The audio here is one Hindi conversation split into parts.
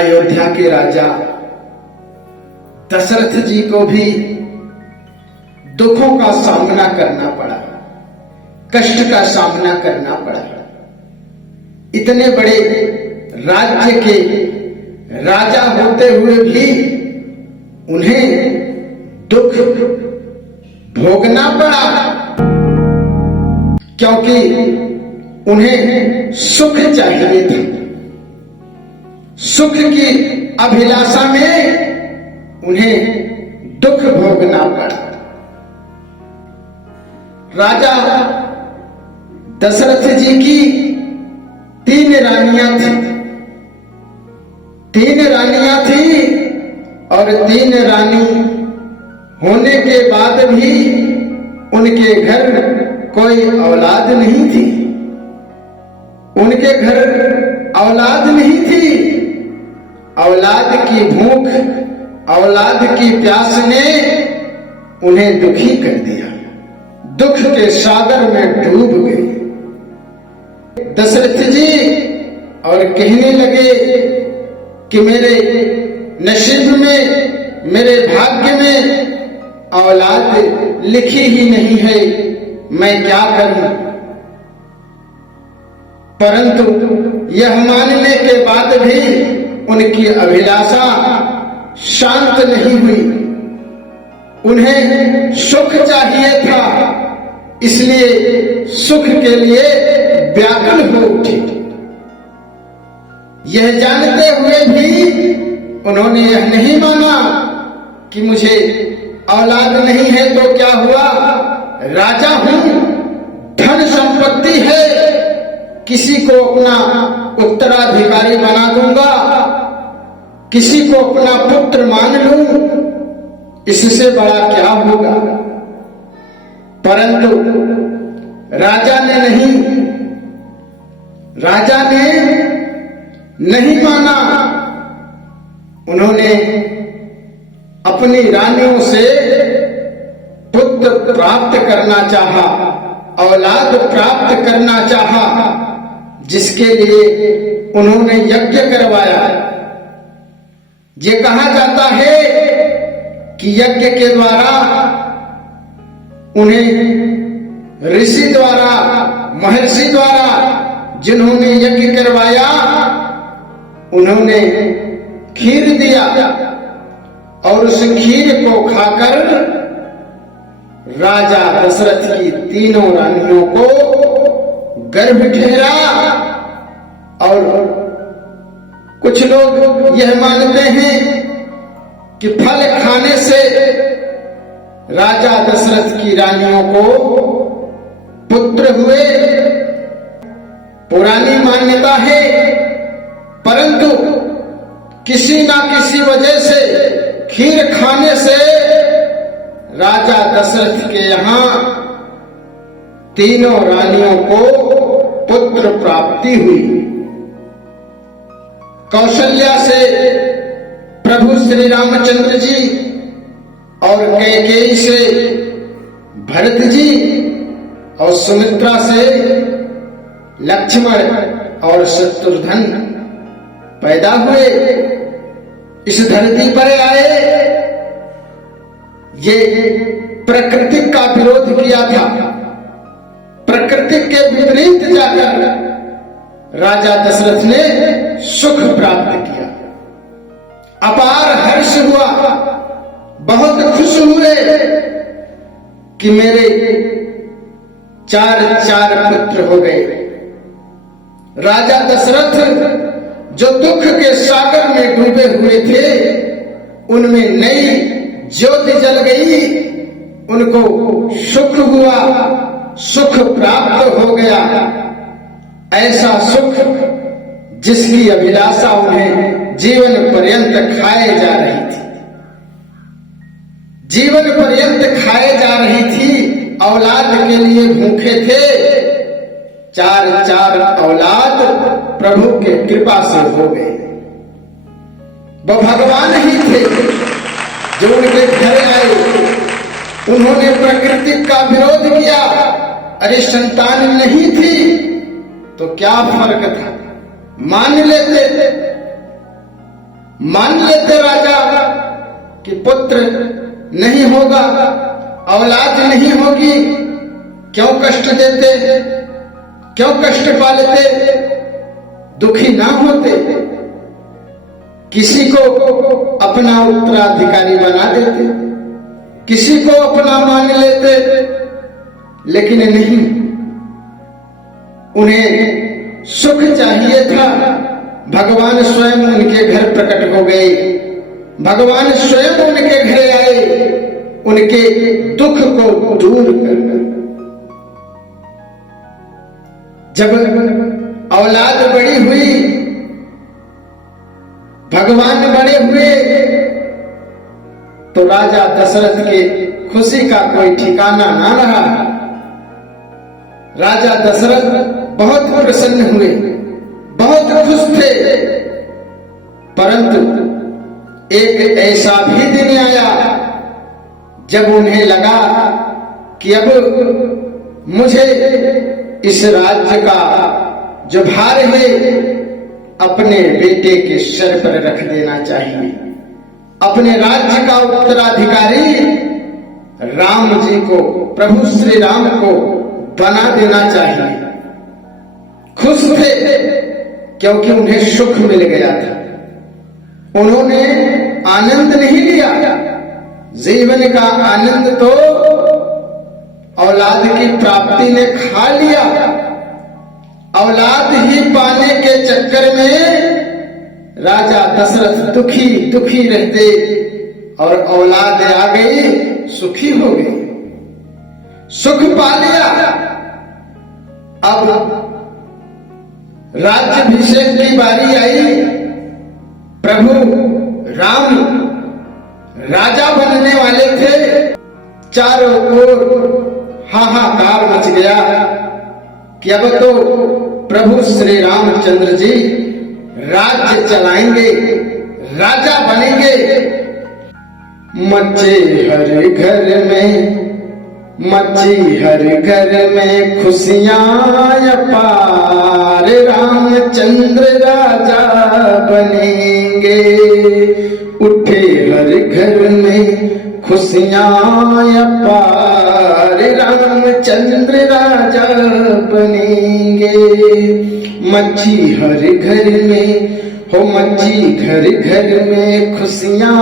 अयोध्या के राजा दशरथ जी को भी दुखों का सामना करना पड़ा, कष्ट का सामना करना पड़ा। इतने बड़े राज्य के राजा होते हुए भी उन्हें दुख भोगना पड़ा, क्योंकि उन्हें सुख चाहिए था। सुख की अभिलाषा में उन्हें दुख भोगना पड़ा। राजा दशरथ जी की 3 रानियां थी। 3 रानियां थी और 3 रानी होने के बाद भी उनके घर कोई औलाद नहीं थी। उनके घर औलाद नहीं थी। औलाद की भूख, औलाद की प्यास ने उन्हें दुखी कर दिया, दुख के सागर में डूब गए। दशरथ जी और कहने लगे कि मेरे नसीब में, मेरे भाग्य में औलाद लिखी ही नहीं है, मैं क्या करूं। परंतु यह मानने के बाद भी उनकी अभिलाषा शांत नहीं हुई। उन्हें सुख चाहिए था, इसलिए सुख के लिए व्याकुल हो उठी। यह जानते हुए भी उन्होंने यह नहीं माना कि मुझे औलाद नहीं है तो क्या हुआ, राजा हूं, धन संपत्ति है, किसी को अपना उत्तराधिकारी बना दूंगा, किसी को अपना पुत्र मान लूं, इससे बड़ा क्या होगा। परंतु राजा ने नहीं माना। उन्होंने अपनी रानियों से पुत्र प्राप्त करना चाहा, औलाद प्राप्त करना चाहा, जिसके लिए उन्होंने यज्ञ करवाया। ये कहा जाता है कि यज्ञ के द्वारा उन्हें ऋषि द्वारा, महर्षि द्वारा जिन्होंने यज्ञ करवाया, उन्होंने खीर दिया और उस खीर को खाकर राजा दशरथ की 3 रानियों को गर्भ ठहरा। और कुछ लोग यह मानते हैं कि फल खाने से राजा दशरथ की रानियों को पुत्र हुए, पुरानी मान्यता है। परंतु किसी ना किसी वजह से खीर खाने से राजा दशरथ के यहां 3 रानियों को पुत्र प्राप्ति हुई। कौशल्या से प्रभु श्री रामचंद्र जी और कैकेयी से भरत जी और सुमित्रा से लक्ष्मण और शत्रुघ्न पैदा हुए, इस धरती पर आए। ये प्रकृति का विरोध किया था। प्रकृति के विपरीत जाकर राजा दशरथ ने सुख प्राप्त किया, अपार हर्ष हुआ, बहुत खुश हुए कि मेरे 4 पुत्र हो गए। राजा दशरथ जो दुख के सागर में डूबे हुए थे, उनमें नई ज्योति जल गई, उनको सुख हुआ, सुख प्राप्त हो गया। ऐसा सुख जिसकी अभिलाषा उन्हें जीवन पर्यंत खाए जा रही थी, जीवन पर्यंत खाए जा रही थी। औलाद के लिए भूखे थे। 4 औलाद प्रभु के कृपा से हो गए। वो भगवान ही थे जो उनके घर आए। उन्होंने प्रकृति का विरोध किया। अरे संतान नहीं थी, तो क्या फर्क था, मान लेते। मान लेते राजा कि पुत्र नहीं होगा, औलाद नहीं होगी, क्यों कष्ट देते, क्यों कष्ट पालते, दुखी ना होते, किसी को अपना उत्तराधिकारी बना देते, किसी को अपना मान लेते। लेकिन नहीं, उन्हें सुख चाहिए था। भगवान स्वयं उनके घर प्रकट हो गए, भगवान स्वयं उनके घर आए, उनके दुख को दूर कर। जब औलाद बड़ी हुई, भगवान बड़े हुए, तो राजा दशरथ के खुशी का कोई ठिकाना ना रहा। राजा दशरथ बहुत प्रसन्न हुए, बहुत खुश थे। परंतु एक ऐसा भी दिन आया जब उन्हें लगा कि अब मुझे इस राज्य का जो भार है अपने बेटे के सर पर रख देना चाहिए। अपने राज्य का उत्तराधिकारी राम जी को, प्रभु श्री राम को बना देना चाहिए। खुश थे क्योंकि उन्हें सुख मिल गया था। उन्होंने आनंद नहीं लिया, जीवन का आनंद तो औलाद की प्राप्ति ने खा लिया। औलाद ही पाने के चक्कर में राजा दशरथ दुखी दुखी रहते और औलाद आ गई, सुखी हो गई, सुख पा लिया। अब राज्याभिषेक की बारी आई। प्रभु राम राजा बनने वाले थे। चारों ओर हाहाकार मच गया कि अब तो प्रभु श्री रामचंद्र जी राज्य चलाएंगे, राजा बनेंगे। मचे हर घर में, मची हर घर में खुशियां अपार, रामचंद्र राजा बनेंगे। उठे हर घर में खुशियां अपार, रामचंद्र राजा बनेंगे। मची हर घर में हो, मची घर घर में खुशियां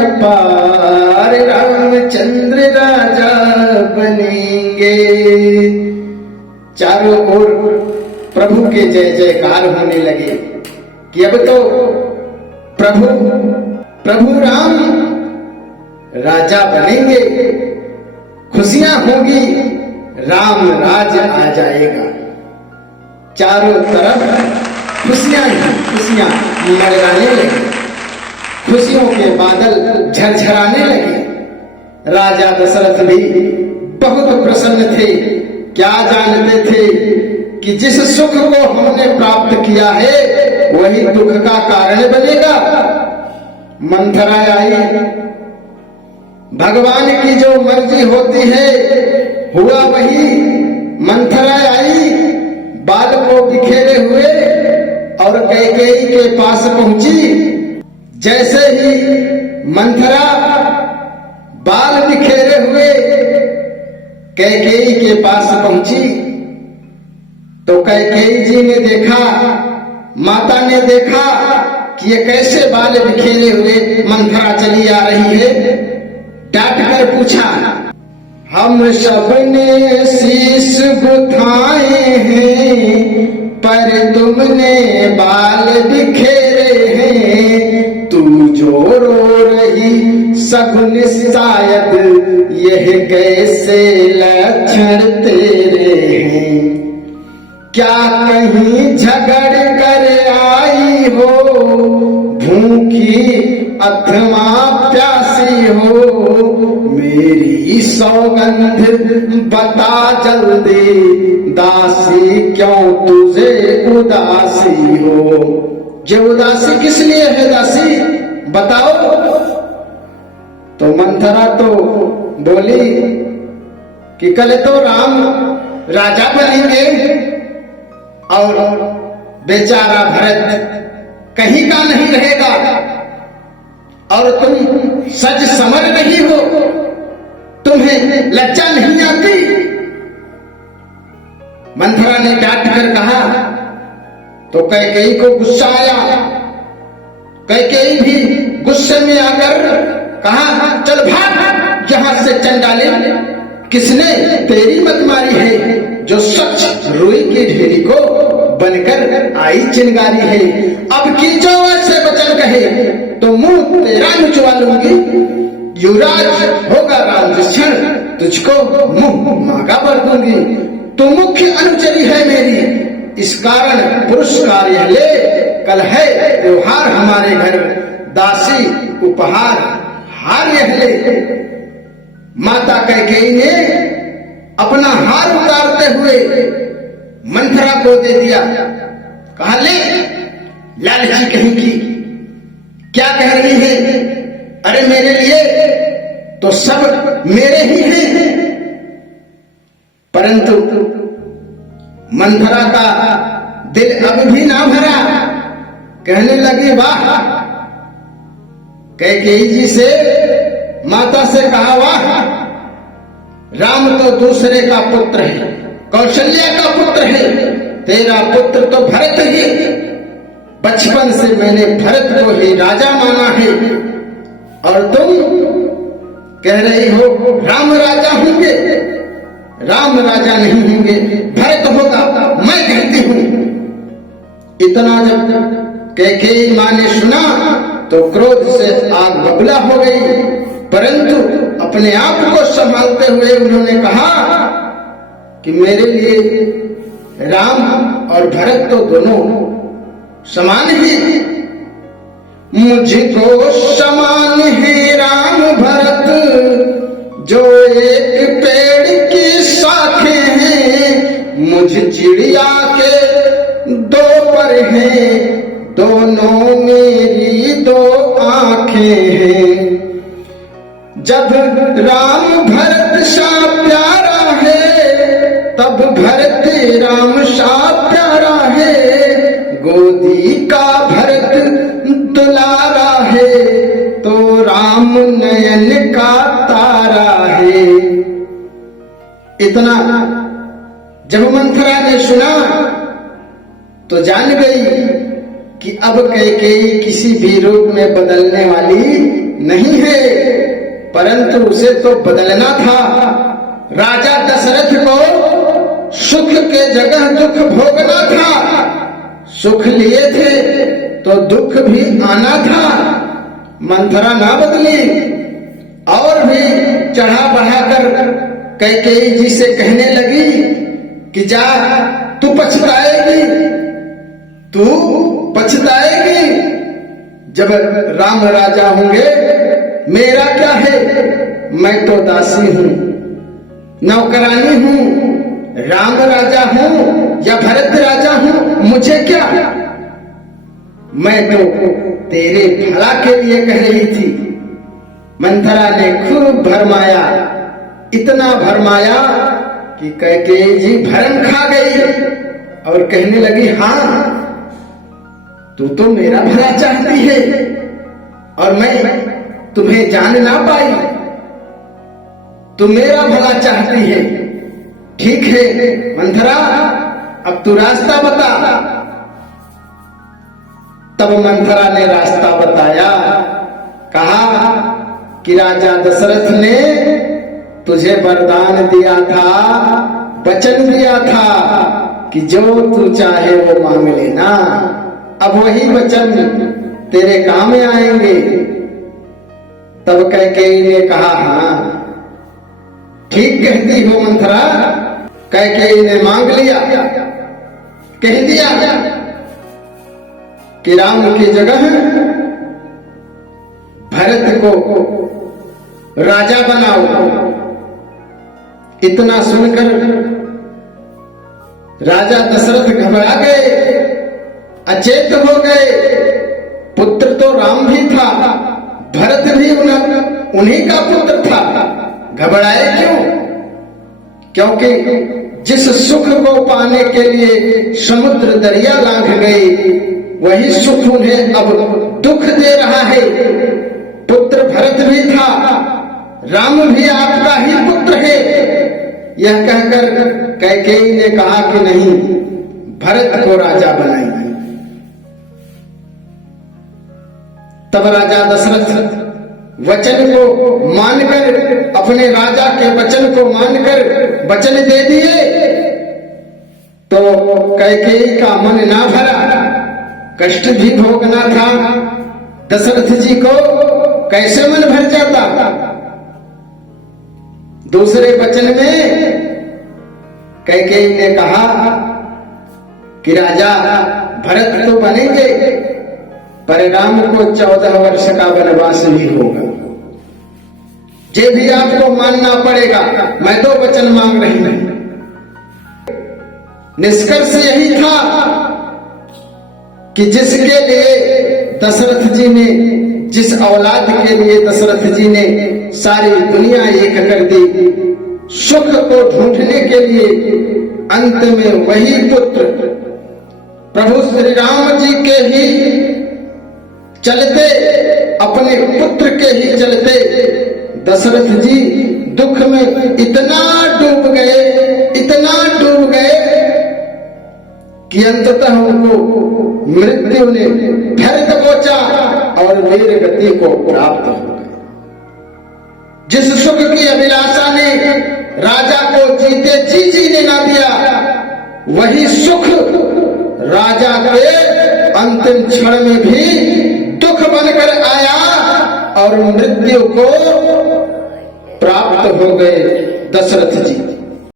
अपार, रामचंद्र राजा बनेंगे। चारों ओर प्रभु के जय जयकार होने लगे कि अब तो प्रभु राम राजा बनेंगे, खुशियां होगी, राम राज आ जाएगा। चारों तरफ खुशियां ही खुशियां मंडराने लगी, खुशियों के बादल झरझराने लगे। राजा दशरथ भी बहुत प्रसन्न थे। क्या जानते थे कि जिस सुख को हमने प्राप्त किया है वही दुख का कारण बनेगा। मंथरा आई, भगवान की जो मर्जी होती है हुआ वही। मंथरा आई, बाल को बिखेरे हुए और कैकेयी के पास पहुंची। जैसे ही मंथरा बाल बिखेरे हुए कैकेयी के पास पहुंची तो कैकेयी जी ने देखा, माता ने देखा कि ये कैसे बाल बिखेरे हुए मंथरा चली आ रही है। डांट कर पूछा, हम सबने शीश गुथाए हैं पर तुमने बाल बिखेरे हैं। तू जो रो रही सगुन शायद यह कैसे लक्षण तेरे हैं। क्या कहीं झगड़ कर आई हो, भूखी अथवा प्यासी हो, मेरी सौगंध बता जल्दी, दासी क्यों तुझे उदासी हो। जो उदासी किस लिए है दासी, बताओ। तो मंथरा तो बोली कि कल तो राम राजा बनेंगे और बेचारा भरत कहीं का नहीं रहेगा। और तुम सच समझ रही हो, तुम्हें लज्जा नहीं आती? मंथरा ने डांट कर कहा तो कैकेयी को गुस्सा आया। कैकेयी भी गुस्से में आकर कहा, चल भाग यहां से चंडाली, किसने तेरी मत मारी है, जो सच रुई की ढेरी को बनकर आई चिंगारी है। अब की जो ऐसे वचन कहे तो मुंह तेरा नुचवा लूंगी, युवराज होगा राम जिस क्षण, तुझको मुंह मांगा भर दूंगी। तू मुख्य अनुचरी है मेरी, इस कारण पुरस्कार यह ले, कल है त्योहार हमारे घर, दासी उपहार हार यह ले। माता कैकेयी ने अपना हार उतारते हुए मंथरा को दे दिया। कहा, ले लालची कहीं की, क्या कह रही है? अरे मेरे लिए तो सब मेरे ही हैं। परंतु मंथरा का दिल अब भी ना भरा। कहने लगी, वाह, कैकेयी जी से माता से कहा, वाह, राम तो दूसरे का पुत्र है, कौशल्या का पुत्र है, तेरा पुत्र तो भरत ही। बचपन से मैंने भरत को ही राजा माना है, और तुम कह रही हो राम राजा होंगे। राम राजा नहीं होंगे, भरत होगा, मैं कहती हूं। इतना जब कैकेयी मां ने सुना तो क्रोध से आग बबूला हो गई, परंतु अपने आप को संभालते हुए उन्होंने कहा कि मेरे लिए राम और भरत तो दोनों समान ही, मुझको समान है राम भरत, जो एक पेड़ की शाखें हैं, मुझ चिड़िया के दो पर हैं, दोनों मेरी दो आंखें हैं। जब राम भरत सा प्यारा है, तब भरत राम सा प्यारा है, गोदी का भरत दुलारा है, तो राम नयन का तारा है। इतना जब मंथरा ने सुना तो जान गई कि अब कैकेयी किसी भी रूप में बदलने वाली नहीं है, परंतु उसे तो बदलना था। राजा दशरथ को सुख के जगह दुख भोगना था, सुख लिए थे तो दुख भी आना था। मंथरा ना बदली और भी चढ़ा बढ़ाकर कैकेयी जी से कहने लगी कि जा, तू पछताएगी, तू पछताएगी। जब राम राजा होंगे, मेरा क्या है, मैं तो दासी हूं, नौकरानी हूं। राम राजा हूं या भरत राजा हूं, मुझे क्या, मैं तो तेरे भला के लिए कह रही थी। मंथरा ने खूब भरमाया, इतना भरमाया कि कैकेयी जी भरम खा गई और कहने लगी, हाँ, तू तो मेरा भला चाहती है और मैं तुम्हें जान ना पाई। तू मेरा भला चाहती है, ठीक है मंथरा, अब तू रास्ता बता। तब मंथरा ने रास्ता बताया, कहा कि राजा दशरथ ने तुझे वरदान दिया था, वचन दिया था कि जो तू चाहे वो मांग लेना। अब वही वचन तेरे काम में आएंगे। तब कैकेयी ने कहा, हाँ ठीक कहती हो मंथरा। कैकेयी ने मांग लिया, कह दिया कि राम की जगह भरत को राजा बनाओ। इतना सुनकर राजा दशरथ घबरा गए, अचेत हो गए। पुत्र तो राम भी था, भरत भी उन्हीं का पुत्र था। घबराए क्यों? क्योंकि जिस सुख को पाने के लिए समुद्र दरिया लांघ गए, वही सुख उन्हें अब दुख दे रहा है। भी था, राम भी आपका ही पुत्र है। यह कहकर कैकेयी ने कहा कि नहीं, भरत को राजा बनाएंगे। तब राजा दशरथ वचन को मानकर, अपने राजा के वचन को मानकर वचन दे दिए। तो कैकेयी का मन ना भरा, कष्ट भी भोगना था। दशरथ जी को कैसे मन भर जाता। दूसरे वचन में कैकेयी ने कहा कि राजा भरत तो बनेंगे, पर राम को 14 वर्ष का वनवास भी होगा। ये भी आपको मानना पड़ेगा, मैं तो वचन मांग रही नहीं। निष्कर्ष यही था कि जिसके लिए दशरथ जी ने, जिस औलाद के लिए दशरथ जी ने सारी दुनिया एक कर दी, सुख को ढूंढने के लिए अंत में वही पुत्र प्रभु श्री राम जी के ही चलते, अपने पुत्र के ही चलते दशरथ जी दुख में इतना डूब गए, इतना डूब गए कि अंततः उनको मृत्यु ने धर दबोचा और वीर गति को प्राप्त हो गए। जिस सुख की अभिलाषा ने राजा को जीते जी जीने ना दिया, वही सुख राजा के अंतिम क्षण में भी दुख बनकर आया और मृत्यु को प्राप्त हो गए दशरथ जी।